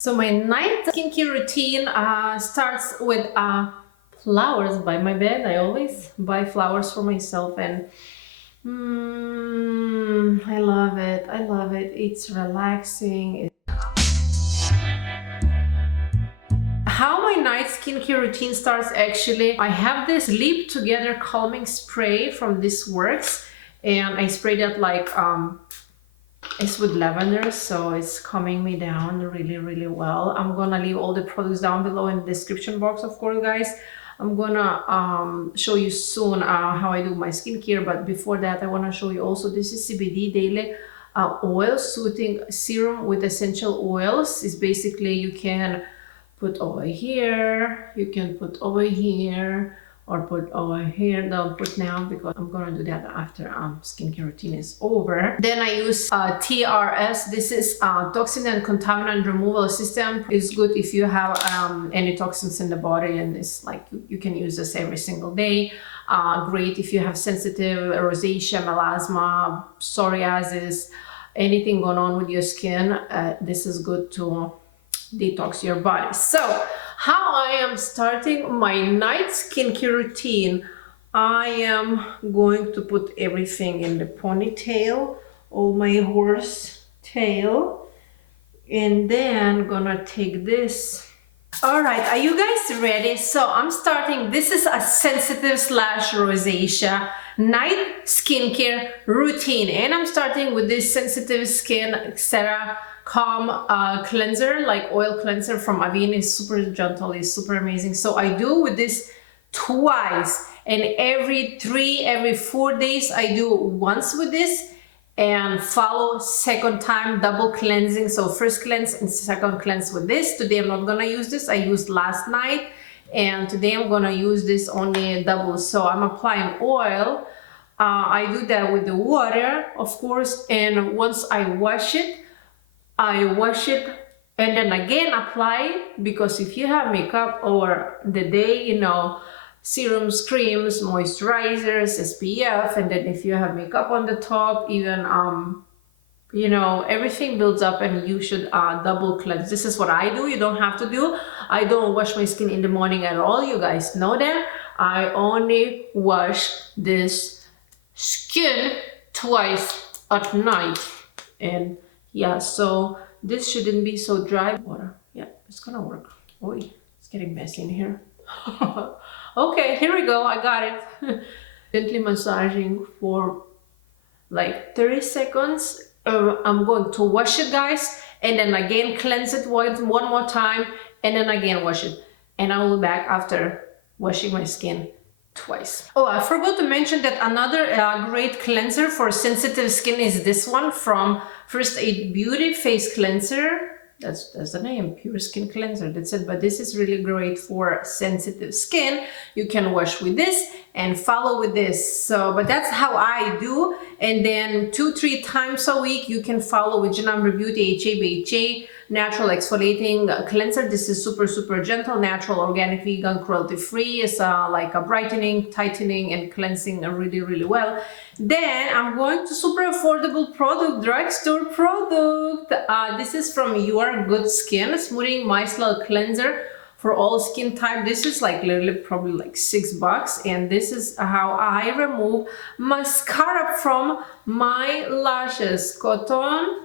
So my night skincare routine starts with flowers by my bed. I always buy flowers for myself, and I love it. I love it. It's relaxing. How my night skincare routine starts, actually, I have this Sleep Together calming spray from This Works, and I spray that like it's with lavender, so it's calming me down really well. I'm gonna leave all the products down below in the description box, of course, guys. I'm gonna show you soon how I do my skincare, but before that I want to show you also, this is CBD daily oil soothing serum with essential oils. It's basically, you can put over here, you can put over here, or put over here. Don't put now because I'm gonna do that after skincare routine is over. Then I use TRS. This is toxin and contaminant removal system. It's good if you have any toxins in the body, and it's like you can use this every single day. Great if you have sensitive rosacea, melasma, psoriasis, anything going on with your skin. This is good to detox your body. So how I am starting my night skincare routine, I am going to put everything in the ponytail, all my horse tail, and then gonna take this. All right, are you guys ready? So I'm starting, this is a sensitive / rosacea night skincare routine, and I'm starting with this sensitive skin, etc. Calm cleanser, like oil cleanser from Avene. Is super gentle, is super amazing. So I do with this twice, and every 4 days I do once with this, and follow second time double cleansing. So first cleanse and second cleanse with this. Today I'm not gonna use this, I used last night, and today I'm gonna use this only double. So I'm applying oil. I do that with the water, of course, and once I wash it and then again apply, because if you have makeup over the day, you know, serums, creams, moisturizers, SPF, and then if you have makeup on the top, even you know, everything builds up, and you should double cleanse. This is what I do. You don't have to do. I don't wash my skin in the morning at all. You guys know that. I only wash this skin twice at night. And yeah, so this shouldn't be so dry. Water, yeah, it's gonna work. Oh, it's getting messy in here. Okay, here we go, I got it. Gently massaging for like 30 seconds. I'm going to wash it, guys, and then again cleanse it one more time, and then again wash it. And I will be back after washing my skin twice. Oh, I forgot to mention that another great cleanser for sensitive skin is this one from First Aid Beauty Face Cleanser. That's the name, Pure Skin Cleanser, that's it. But this is really great for sensitive skin. You can wash with this and follow with this. So, but that's how I do. And then 2-3 times a week you can follow with Amber Beauty HA natural exfoliating cleanser. This is super gentle, natural, organic, vegan, cruelty free. It's like a brightening, tightening, and cleansing really well. Then I'm going to super affordable product, Drugstore product. This is from Your Good Skin Smoothing Micellar Cleanser for all skin type. This is like literally probably like $6, and this is how I remove mascara from my lashes. Cotton.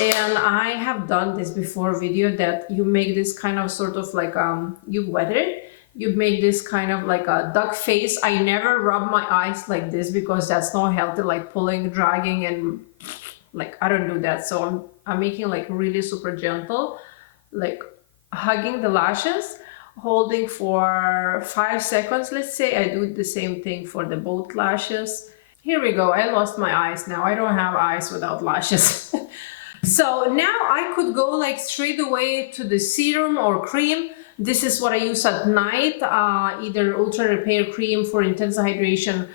And I have done this before video, that you make this kind of sort of like you wet it, you make this kind of like a duck face. I never rub my eyes like this because that's not healthy, like pulling, dragging, and like I don't do that. So I'm making like really super gentle, like hugging the lashes, holding for 5 seconds, let's say. I do the same thing for the both lashes. Here we go, I lost my eyes now. I don't have eyes without lashes. So now I could go like straight away to the serum or cream. This is what I use at night, either Ultra Repair Cream for intense hydration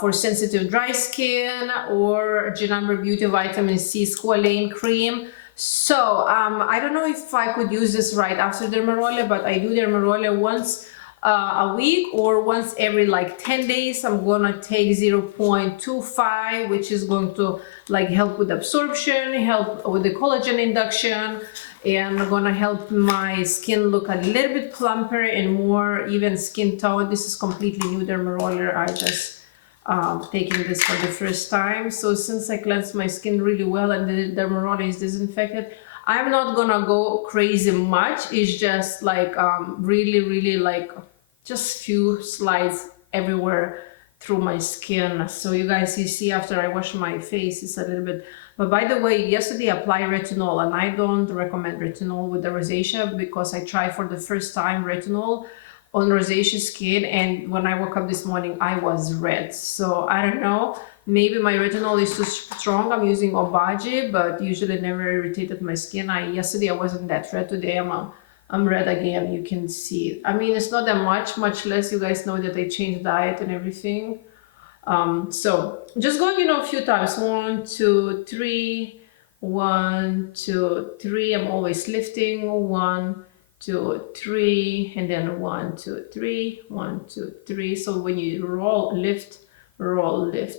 for sensitive dry skin, or Amber Beauty Vitamin C Squalane Cream. So I don't know if I could use this right after Dermarole, but I do Dermarole once a week or once every like 10 days. I'm gonna take 0.25, which is going to like help with absorption, help with the collagen induction, and gonna help my skin look a little bit plumper and more even skin tone. This is completely new derma roller. I just taking this for the first time. So since I cleansed my skin really well and the derma roller is disinfected, I'm not gonna go crazy much. It's just like really like just few slides everywhere through my skin. So you guys, you see after I wash my face, it's a little bit. But by the way, yesterday I applied retinol, and I don't recommend retinol with the rosacea because I tried for the first time retinol on rosacea skin, and when I woke up this morning I was red. So I don't know, maybe my retinol is too strong. I'm using Obagi, but usually never irritated my skin. Yesterday I wasn't that red. Today I'm red again. You can see, I mean, it's not that much less. You guys know that I changed diet and everything. So just going, you know, a few times, 1, 2, 3, 1, 2, 3. I'm always lifting 1, 2, 3, and then 1, 2, 3, 1, 2, 3. So when you roll, lift,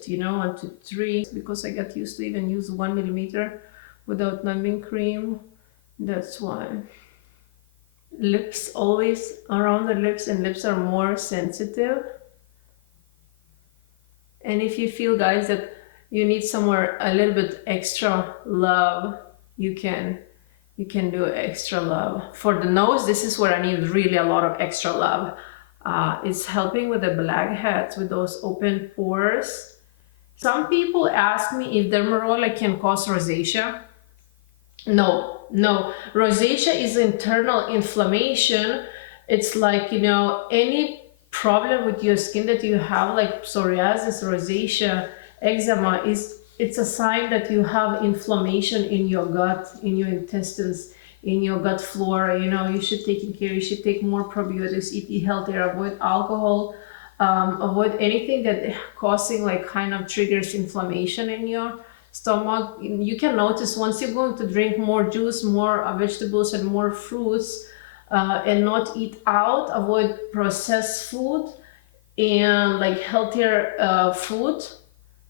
you know, 1, 2, 3. Because I got used to even use 1 millimeter without numbing cream. That's why. Lips, always around the lips, and lips are more sensitive. And if you feel, guys, that you need somewhere a little bit extra love, you can do extra love. For the nose, this is where I need really a lot of extra love. It's helping with the blackheads, with those open pores. Some people ask me if derma roller can cause rosacea. No, rosacea is internal inflammation. It's like, you know, any problem with your skin that you have, like psoriasis, rosacea, eczema, it's a sign that you have inflammation in your gut, in your intestines, in your gut flora. You know, you should take care. You should take more probiotics, eat healthier, avoid alcohol, avoid anything that causing like kind of triggers inflammation in your stomach. You can notice once you're going to drink more juice, more vegetables and more fruits, and not eat out, avoid processed food, and like healthier food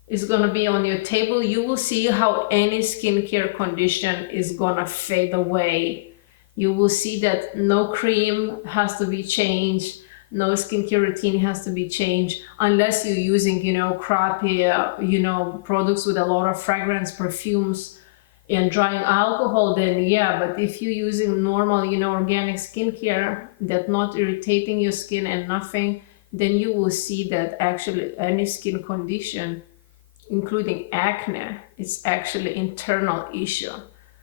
is gonna be on your table, you will see how any skincare condition is gonna fade away. You will see that no cream has to be changed, no skincare routine has to be changed, unless you're using, you know, crappy, you know, products with a lot of fragrance, perfumes, and drying alcohol, then yeah. But if you're using normal, you know, organic skincare that not irritating your skin and nothing, then you will see that actually any skin condition, including acne, it's actually internal issue.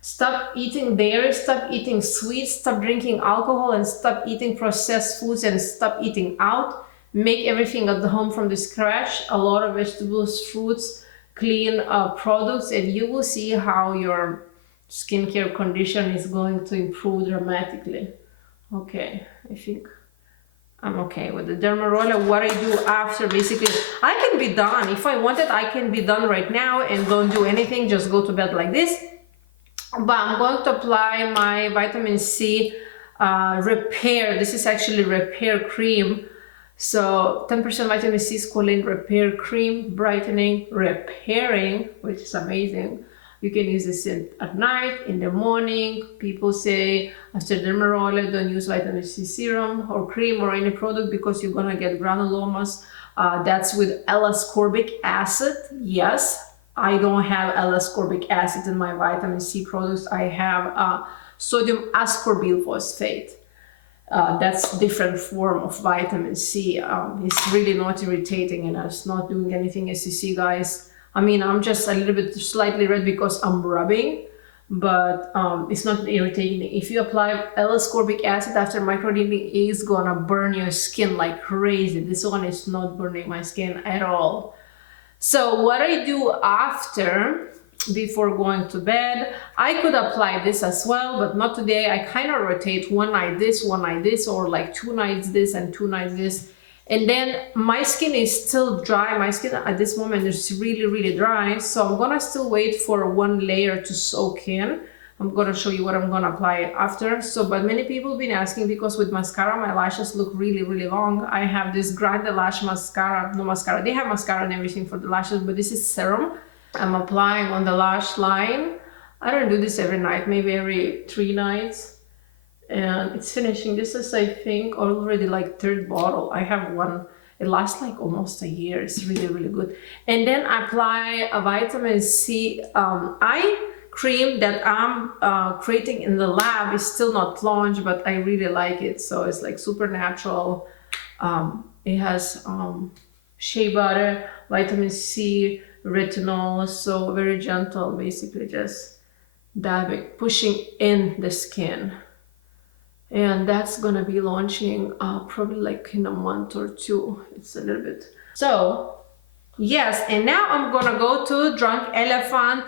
Stop eating dairy, stop eating sweets, stop drinking alcohol, and stop eating processed foods, and stop eating out. Make everything at the home from the scratch, a lot of vegetables, fruits, clean products, and you will see how your skincare condition is going to improve dramatically. Okay, I think I'm okay with the derma roller. What I do after, basically, I can be done. If I wanted, I can be done right now and don't do anything, just go to bed like this. But I'm going to apply my vitamin C repair. This is actually repair cream. So 10% vitamin C squalane repair cream, brightening, repairing, which is amazing. You can use this at night, in the morning. People say after derma roller, don't use vitamin C serum or cream or any product because you're gonna get granulomas. That's with L-ascorbic acid. Yes, I don't have L-ascorbic acid in my vitamin C products. I have sodium ascorbyl phosphate. That's different form of vitamin C. It's really not irritating, and it's not doing anything, as you see, guys. I mean, I'm just a little bit slightly red because I'm rubbing, but it's not irritating. If you apply L-ascorbic acid after microneedling, it's gonna burn your skin like crazy. This one is not burning my skin at all. So what I do after, before going to bed, I could apply this as well, but not today. I kind of rotate one night this, one night this, or like 2 nights this and 2 nights this. And then my skin is still dry. My skin at this moment is really dry. So I'm gonna still wait for 1 layer to soak in. I'm gonna show you what I'm gonna apply after. So, but many people have been asking, because with mascara, my lashes look really long. I have this Grande Lash mascara, no mascara. They have mascara and everything for the lashes, but this is serum. I'm applying on the lash line. I don't do this every night, maybe every 3 nights. And it's finishing. This is, I think, already like 3rd bottle. I have one. It lasts like almost a year. It's really, really good. And then I apply a vitamin C eye cream that I'm creating in the lab. It's still not launched, but I really like it. So it's like super natural. It has shea butter, vitamin C, retinol, so very gentle, basically just dabbing, pushing in the skin. And that's gonna be launching probably like in a month or 2. It's a little bit. So yes, and now I'm gonna go to Drunk Elephant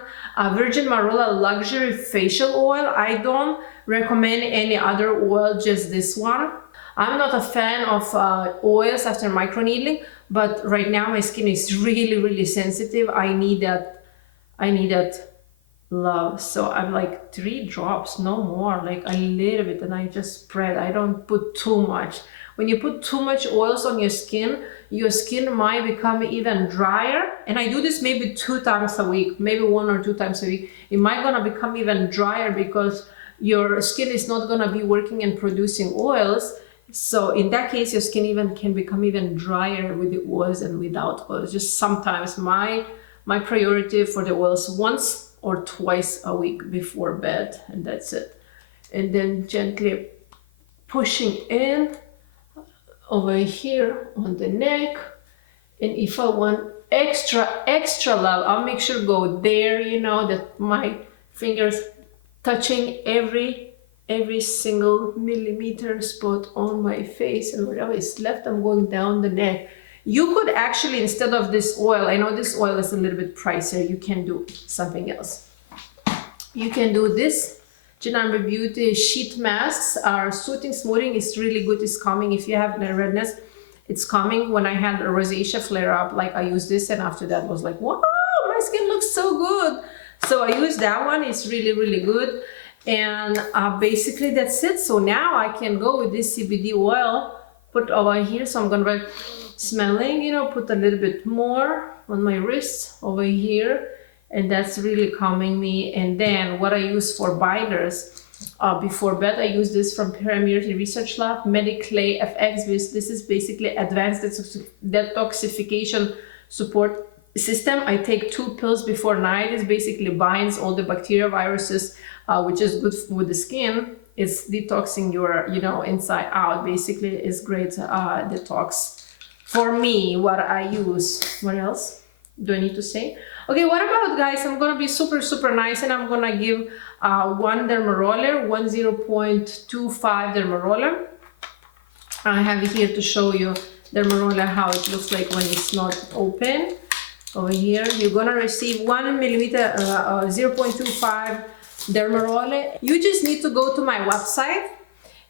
Virgin Marula Luxury Facial Oil. I don't recommend any other oil, just this one. I'm not a fan of oils after microneedling, but right now my skin is really, really sensitive. I need that love. So I'm like 3 drops, no more, like a little bit, and I just spread. I don't put too much. When you put too much oils on your skin might become even drier. And I do this maybe 2 times a week, maybe 1 or 2 times a week. It might gonna become even drier because your skin is not gonna be working and producing oils. So in that case, your skin can become even drier with the oils and without oils. Just sometimes my priority for the oils once or twice a week before bed, and that's it. And then gently pushing in over here on the neck. And if I want extra love, I'll make sure go there, you know, that my fingers touching every single millimeter spot on my face, and whatever is left, I'm going down the neck. You could actually, instead of this oil, I know this oil is a little bit pricier, you can do something else. You can do this Amber Beauty sheet masks. Are soothing, smoothing. It's really good. It's calming. If you have the redness, it's calming. When I had a rosacea flare up, like I used this, and after that was like, wow, my skin looks so good. So I used that one. It's really, really good. And basically that's it. So now I can go with this CBD oil, put over here. So I'm gonna be smelling, you know, put a little bit more on my wrists over here, and that's really calming me. And then what I use for binders before bed, I use this from Pyramid Research Lab, Mediclay FX. This is basically advanced detoxification support system. I take 2 pills before night. It basically binds all the bacteria, viruses, which is good with the skin. It's detoxing your, you know, inside out. Basically, it's great detox. For me, what I use. What else do I need to say? Okay, what about, guys, I'm gonna be super, super nice, and I'm gonna give 1 dermaroller, 0.25 dermaroller. I have it here to show you dermaroller, how it looks like when it's not open. Over here, you're gonna receive 1 millimeter, 0.25 dermaroller. You just need to go to my website.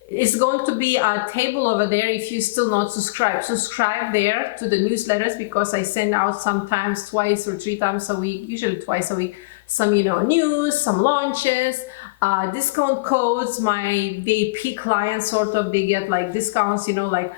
It's going to be a table over there. If you still not subscribe there to the newsletters, because I send out sometimes 2 or 3 times a week, usually twice a week, some, you know, news, some launches, discount codes. My VIP clients sort of, they get like discounts, you know, like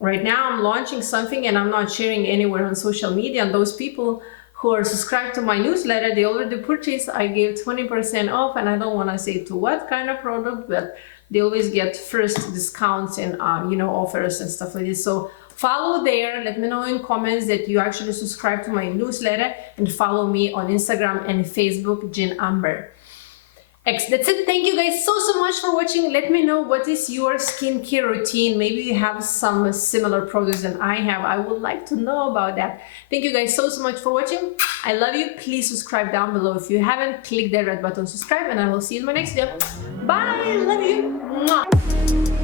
right now I'm launching something and I'm not sharing anywhere on social media, and those people who are subscribed to my newsletter, they already purchased, I gave 20% off, and I don't want to say to what kind of product, but they always get first discounts and you know, offers and stuff like this. So follow there. Let me know in comments that you actually subscribe to my newsletter, and follow me on Instagram and Facebook, Jean Amber. That's it. Thank you guys so much for watching. Let me know what is your skincare routine. Maybe you have some similar products than I have. I would like to know about that. Thank you guys so much for watching. I love you. Please subscribe down below if you haven't. Click the red button, subscribe, and I will see you in my next video. Bye. Love you. Mwah.